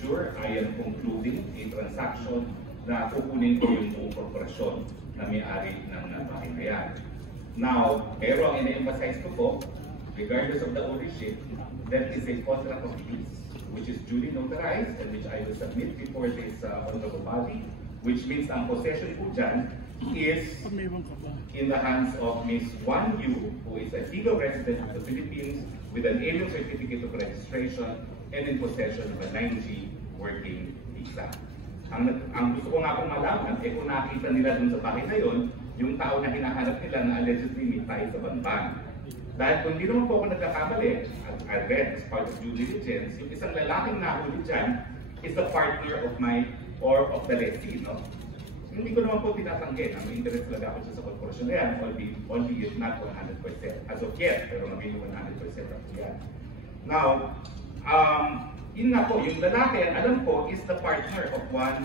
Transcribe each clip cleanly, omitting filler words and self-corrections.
ensure I am concluding a transaction na kukunin ko yung buong korporasyon na may-ari ng bahay na yan. Now, pero ang ina-emphasize ko po, regardless of the ownership, that is a contract of lease, which is duly notarized and which I will submit before this honorable body, which means ang possession po dyan is in the hands of Ms. Wan Yu, who is a legal resident of the Philippines with an alien certificate of registration and in possession of a 9G working visa. Ang gusto ko nga pong malaman, kung nakita nila dun sa bahay na yun, yung tao na hinahanap nila na allegedly may tayo sa Banban. Dahil kung hindi naman po ako nagkakamali, as I read as part of due diligence, yung isang lalaking nahuli dyan is a partner of my, or of the lessee, no? Hindi ko naman po tinatanggi na may interest talaga ako sa korporasyon na yan, albeit not 100%. As of yet, pero maging 100% ako yan. Now, yun nga po, yung lalaki, alam ko, is the partner of Wan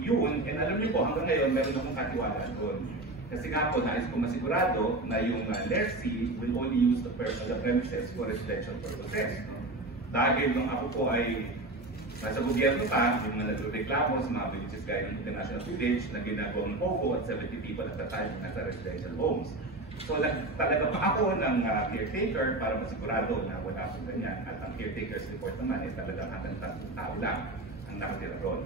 Yun, and alam niyo po, hanggang ngayon, meron akong katiwala doon. Kasi nga po, nais ko masigurado na yung lessee will only use the premises for residential purposes. Dahil nung ako po ay nasa gobyerno pa, yung mga nagreklamo sa mga villages gaya ng International Village na ginagawang POGO at 70 people at the time nasa residential homes. So talaga pa ako ng caretaker para masigurado na wala po ganyan. At ang caretaker's report naman ay talagang hanggang 3 tao lang ang nakatira roon.